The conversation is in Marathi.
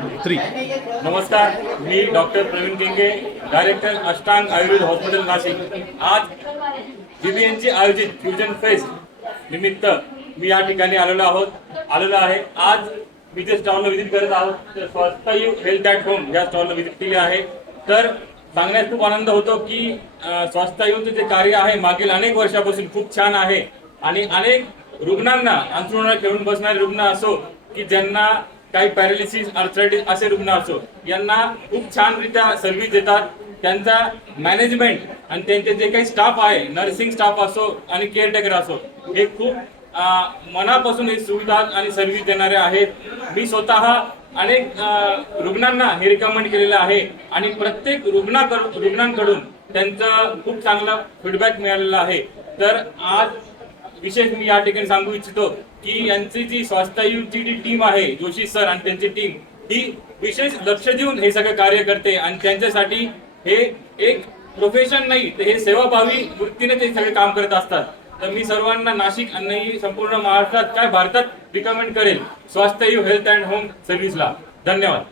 3. नमस्कार, मी डॉक्टर प्रवीण केंगे, डायरेक्टर अष्टांग आयुर्वेद हॉस्पिटल नाशिक। आज जीबीएनची आयोजित फ्युजन फेस्ट निमित्त मी या ठिकाणी आलेलो आहे। आज मी जे स्टॉलला व्हिजिट करत आहोत, तर स्वास्थ्ययू हेल्थ ॲट होम या स्टॉलला व्हिजिट केली आहे। तर सांगण्यात खूप आनंद होतो की स्वास्थ्ययूचं जे कार्य आहे मागील अनेक वर्षापासून खूप छान आहे आणि अनेक रुग्णांना अंथरुणावर खेळून बसणारे रुग्ण असो की ज्यांना काही पॅरालिसिस आर्थरायटिस असे रुग्ण असो, यांना खूप छानरित्या सर्व्हिस देतात। त्यांचा मॅनेजमेंट आणि त्यांचे जे काही स्टाफ आहे, नर्सिंग स्टाफ असो आणि केअरटेकर असो, हे खूप मनापासून ही सुविधा आणि सर्व्हिस देणारे आहेत। मी स्वतः अनेक रुग्णांना हे रिकमेंड केलेलं आहे आणि प्रत्येक रुग्णांकडून त्यांचा खूप चांगला फीडबॅक मिळालेला आहे। तर आज विशेष मी या ठिकाणी सांगू इच्छितो की यांची जी स्वास्थ्ययूची जी टीम आहे, जोशी सर आणि त्यांची टीम, ही विशेष लक्ष देऊन हे सगळे कार्य करते आणि त्यांच्यासाठी हे एक प्रोफेशन नाही, तर हे सेवाभावी वृत्तीने ते सगळे काम करत असतात। तर मी सर्वांना नाशिक आणि संपूर्ण महाराष्ट्रात काय भारतात रिकमेंड करेल स्वास्थ्ययू हेल्थ अँड होम सर्व्हिसला। धन्यवाद।